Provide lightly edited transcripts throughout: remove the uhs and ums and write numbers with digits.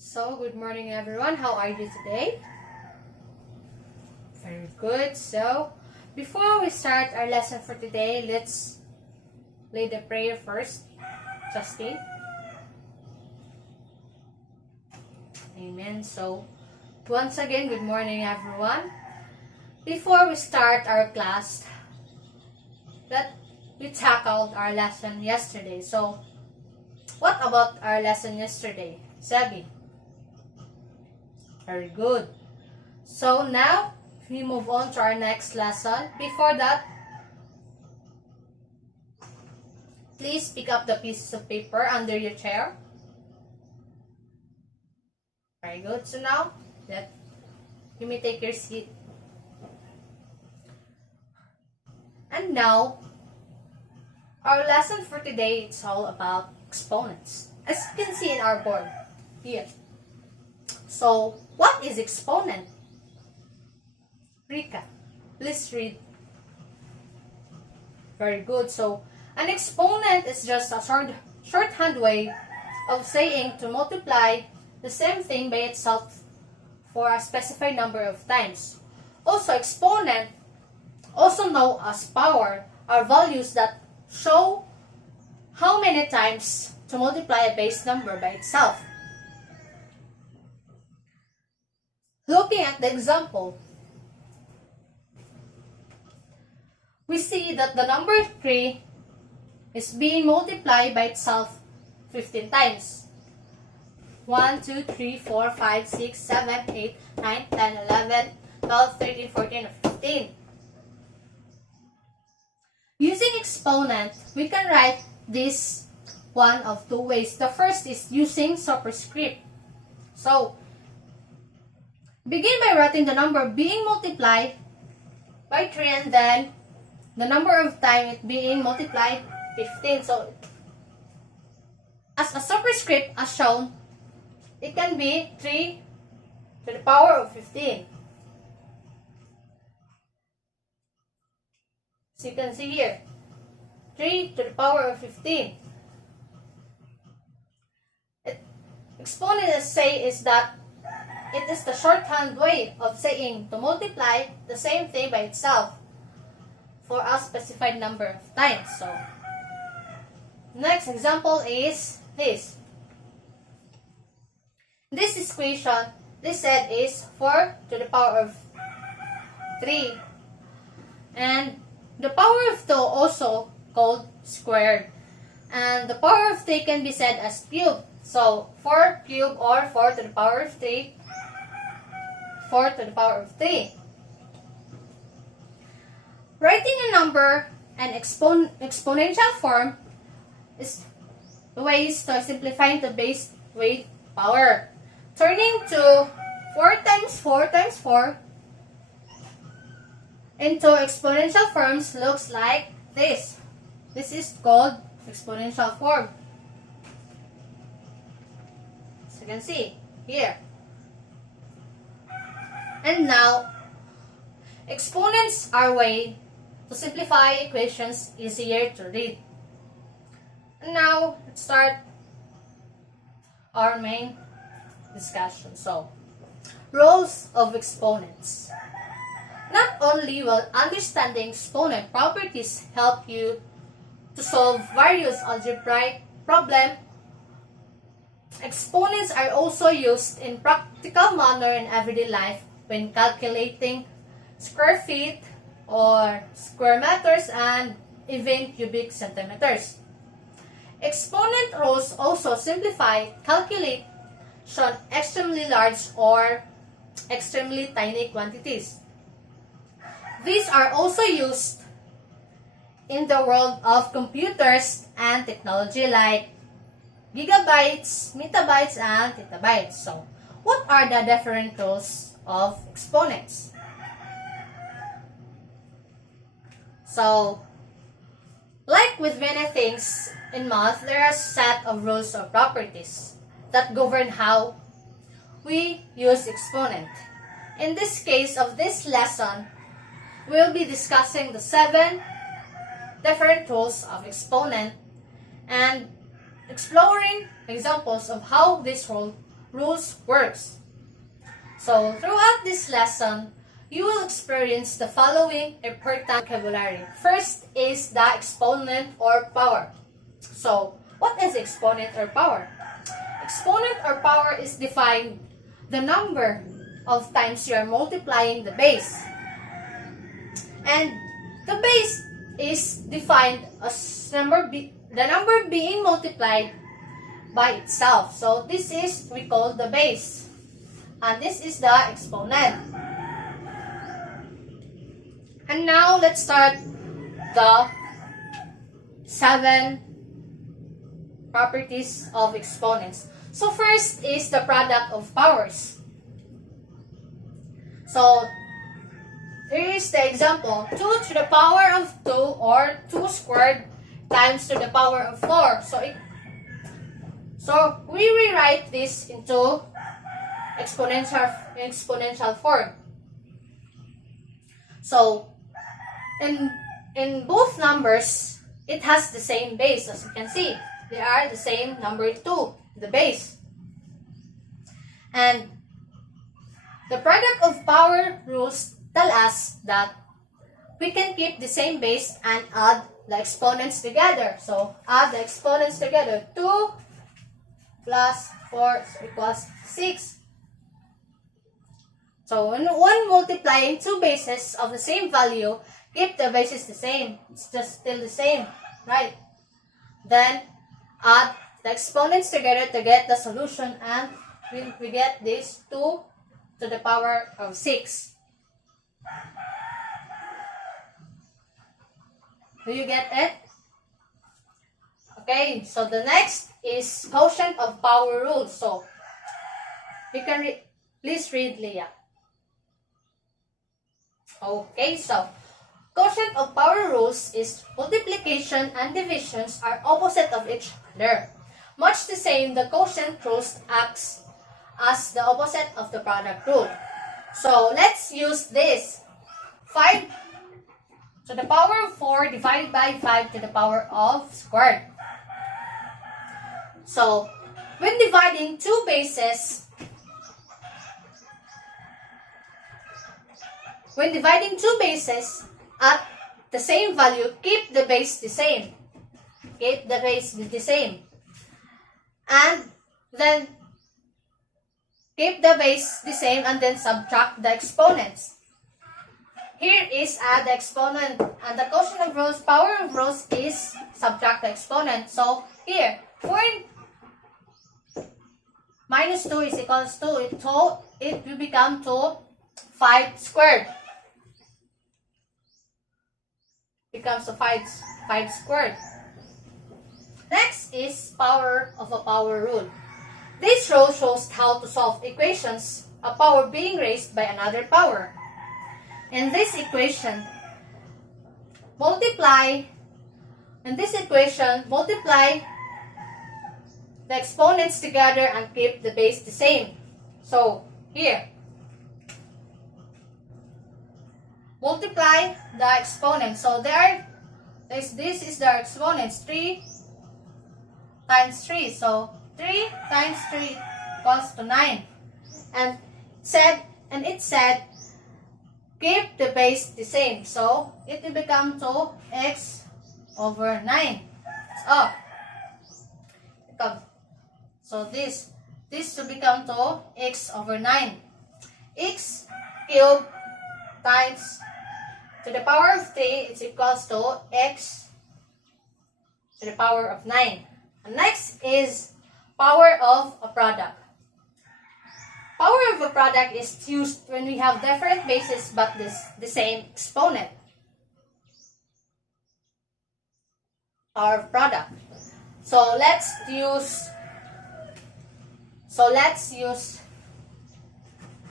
So, good morning everyone. How are you today? Very good. So, before we start our lesson for today, let's lead the prayer first. Justin. Amen. So, once again, good morning everyone. Before we start our class, we tackled our lesson yesterday. So, what about our lesson yesterday? Sebi? Very good. So now, we move on to our next lesson. Before that, please pick up the pieces of paper under your chair. Very good. So now, you may take your seat. And now, our lesson for today is all about exponents. As you can see in our board here. So, what is exponent? Rika, please read. Very good. So, an exponent is just a shorthand way of saying to multiply the same thing by itself for a specified number of times. Also, exponent, also known as power, are values that show how many times to multiply a base number by itself. Looking at the example, we see that the number 3 is being multiplied by itself 15 times. 1, 2, 3, 4, 5, 6, 7, 8, 9, 10, 11, 12, 13, 14, and 15. Using exponent, we can write this one of two ways. The first is using superscript. So, begin by writing the number being multiplied by 3 and then the number of time it being multiplied 15. So, as a superscript as shown, it can be 3 to the power of 15. So you can see here, 3 to the power of 15. Exponent, as say, is that it is the shorthand way of saying to multiply the same thing by itself for a specified number of times. So, next example is this. This equation, this set is 4 to the power of 3. And the power of 2 also called squared. And the power of 3 can be said as cube. So, 4 cube or 4 to the power of 3. 4 to the power of 3. Writing a number in exponential form is ways to simplifying the base weight power. Turning to 4 times 4 times 4 into exponential forms looks like this. This is called exponential form. So you can see here. And now, exponents are a way to simplify equations easier to read. And now, let's start our main discussion. So, roles of exponents. Not only will understanding exponent properties help you to solve various algebraic problems, exponents are also used in practical manner in everyday life when calculating square feet or square meters and even cubic centimeters. Exponent roles also simplify calculation extremely large or extremely tiny quantities. These are also used in the world of computers and technology like gigabytes, megabytes, and petabytes. So, what are the different roles of exponents? So, like with many things in math, there are a set of rules or properties that govern how we use exponent. In this case of this lesson, we'll be discussing the 7 different rules of exponent and exploring examples of how these rules rules works. So throughout this lesson, you will experience the following important vocabulary. First is the exponent or power. So what is exponent or power? Exponent or power is defined the number of times you are multiplying the base. And the base is defined as the number being multiplied by itself. So this is we call the base. And this is the exponent. And now let's start the 7 properties of exponents. So first is the product of powers. So here is the example. 2 to the power of 2 or 2 squared times to the power of 4. So we rewrite this into exponential form. So in both numbers, it has the same base. As you can see, they are the same number 2, the base. And the product of power rules tell us that we can keep the same base and add the exponents together. So add the exponents together. 2 plus 4 equals 6. So when multiplying two bases of the same value, keep the bases the same. It's just still the same, right? Then add the exponents together to get the solution, and we get this 2 to the power of 6. Do you get it? Okay, so the next is quotient of power rule. So you can please read, Leah. Okay, so quotient of power rules is multiplication and divisions are opposite of each other. Much the same, the quotient rules acts as the opposite of the product rule. So let's use this. 5 to the power of 4 divided by 5 to the power of squared. So when dividing two bases, at the same value, keep the base the same. Keep the base the same. And then keep the base the same and then subtract the exponents. Here is add the exponent, and the quotient of rows, power of rows is subtract the exponent. So here, 4 minus 2 is equals to, it will become 5 squared. Becomes a 5 squared. Next is power of a power rule. This rule shows how to solve equations, a power being raised by another power. In this equation, multiply the exponents together and keep the base the same. So here, multiply the exponents. So this is the exponents, 3 times 3. So 3 times 3 equals to 9. And it said keep the base the same. So it will become x over 9. So this will become x over 9. X cubed times to the power of 3 is equals to x to the power of 9. And next is power of a product. Power of a product is used when we have different bases but the same exponent. Power of product. So let's use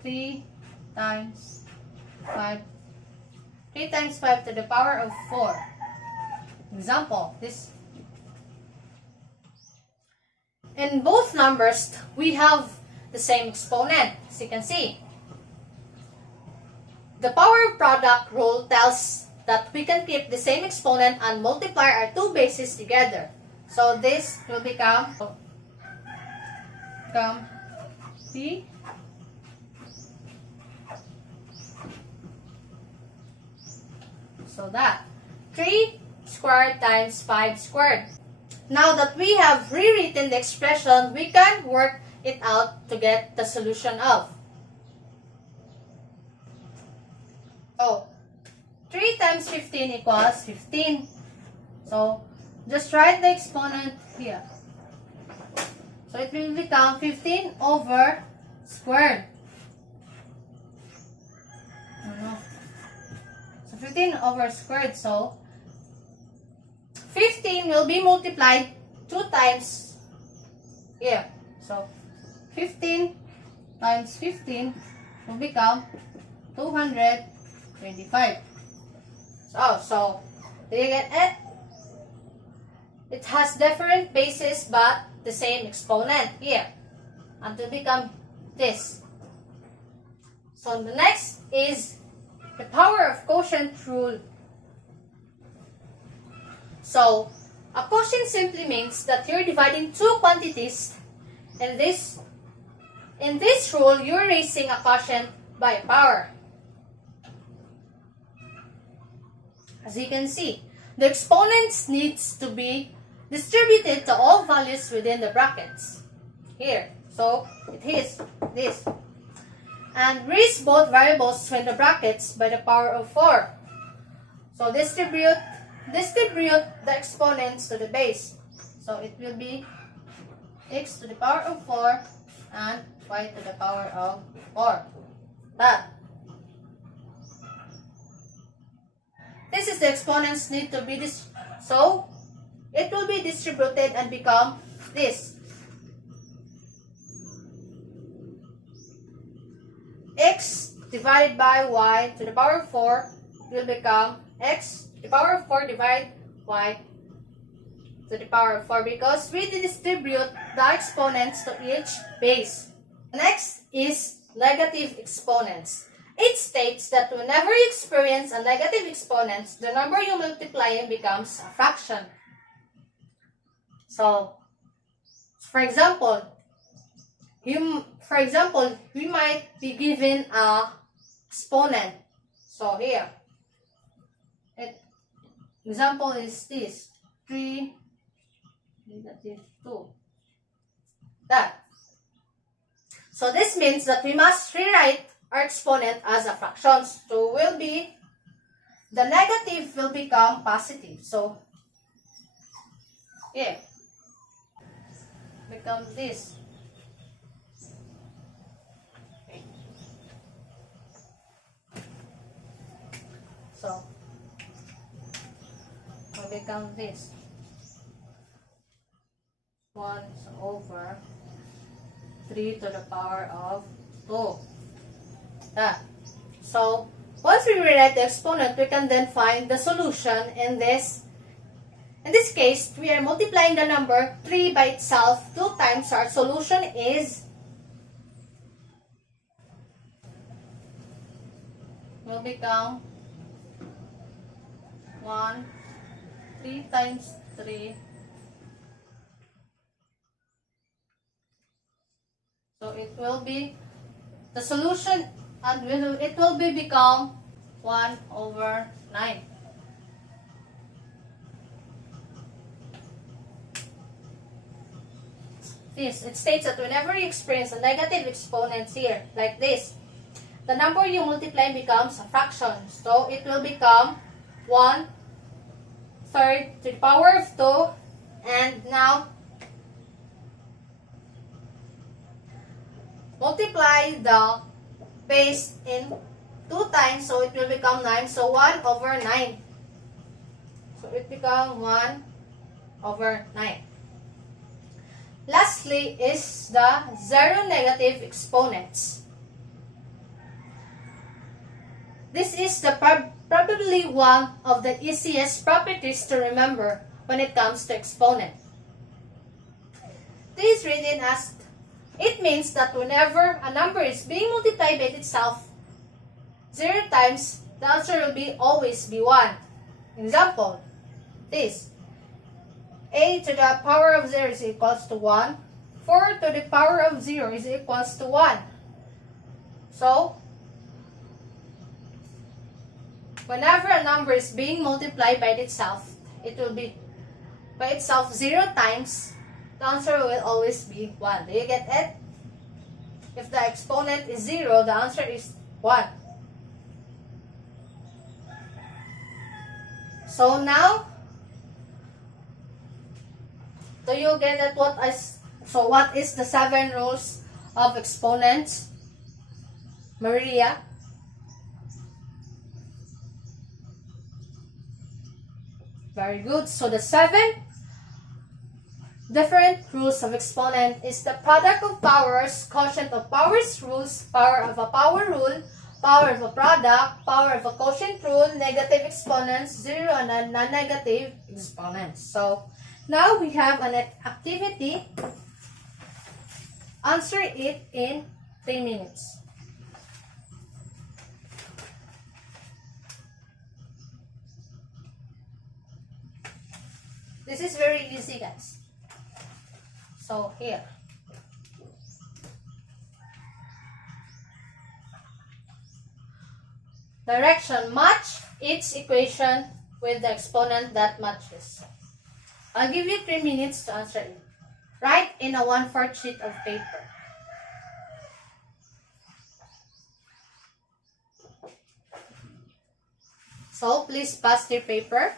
3 times 5 to the power of 4. Example, this. In both numbers, we have the same exponent, as you can see. The power of product rule tells that we can keep the same exponent and multiply our two bases together. So this will become P. So that 3 squared times 5 squared. Now that we have rewritten the expression, we can work it out to get the solution of. So 3 times 15 equals 15. So just write the exponent here. So it will become 15 over squared. So 15 over squared. So 15 will be multiplied 2 times here. So 15 times 15 will become 225. So do you get it? It has different bases but the same exponent here. And to become this. So the next is the power of quotient rule. So a quotient simply means that you're dividing two quantities. In this rule, you're raising a quotient by a power. As you can see, the exponents needs to be distributed to all values within the brackets. Here. So it is this. And raise both variables when the brackets by the power of 4. So distribute the exponents to the base. So it will be x to the power of 4 and y to the power of 4. That. This is the exponents need to be so it will be distributed and become this. X divided by y to the power of 4 will become x to the power of 4 divided y to the power of 4 because we distribute the exponents to each base. Next is negative exponents. It states that whenever you experience a negative exponent, the number you multiply becomes a fraction. So, for example, we might be given a exponent. So here, example is this 3 negative 2. That. So this means that we must rewrite our exponent as a fraction. So the negative will become positive. So here becomes this. Okay. So will become this. 1 over 3 to the power of 2. So once we rewrite the exponent, we can then find the solution in this. In this case, we are multiplying the number 3 by itself 2 times. Our solution is will become 3 times 3. So it will be the solution, and it will become 1 over 9. This, it states that whenever you experience a negative exponent here, like this, the number you multiply becomes a fraction. So it will become 1/3 to the power of 2, and now multiply the base in 2 times, so it will become 9. So 1 over 9. So it becomes 1 over 9. Lastly is the zero negative exponents. This is probably one of the easiest properties to remember when it comes to exponent. This is written as, it means that whenever a number is being multiplied by itself 0 times, the answer will always be 1. Example, this. A to the power of 0 is equals to 1. 4 to the power of 0 is equals to 1. So, whenever a number is being multiplied by itself, it will be by itself 0 times, the answer will always be 1. Do you get it? If the exponent is 0, the answer is 1. So now, do you get it? What is the 7 rules of exponents? Maria? Very good. So the 7 different rules of exponent is the product of powers, quotient of powers rules, power of a power rule, power of a product, power of a quotient rule, negative exponents, 0 and non-negative exponents. So now we have an activity. Answer it in 3 minutes. This is very easy, guys. So here. Direction: match each equation with the exponent that matches. I'll give you 3 minutes to answer it. Write in a 1/4 sheet of paper. So please pass your paper.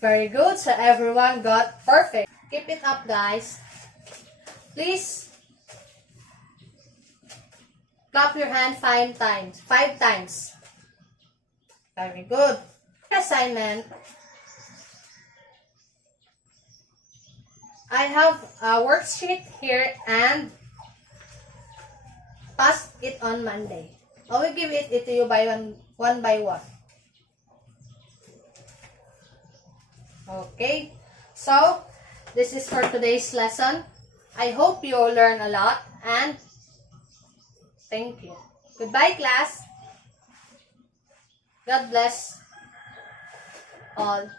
Very good. So everyone got perfect. Keep it up, guys. Please clap your hand 5 times. 5 times. Very good. Assignment. I have a worksheet here and pass it on Monday. I will give it to you by one by one. Okay, so this is for today's lesson. I hope you all learn a lot and thank you. Goodbye, class. God bless all.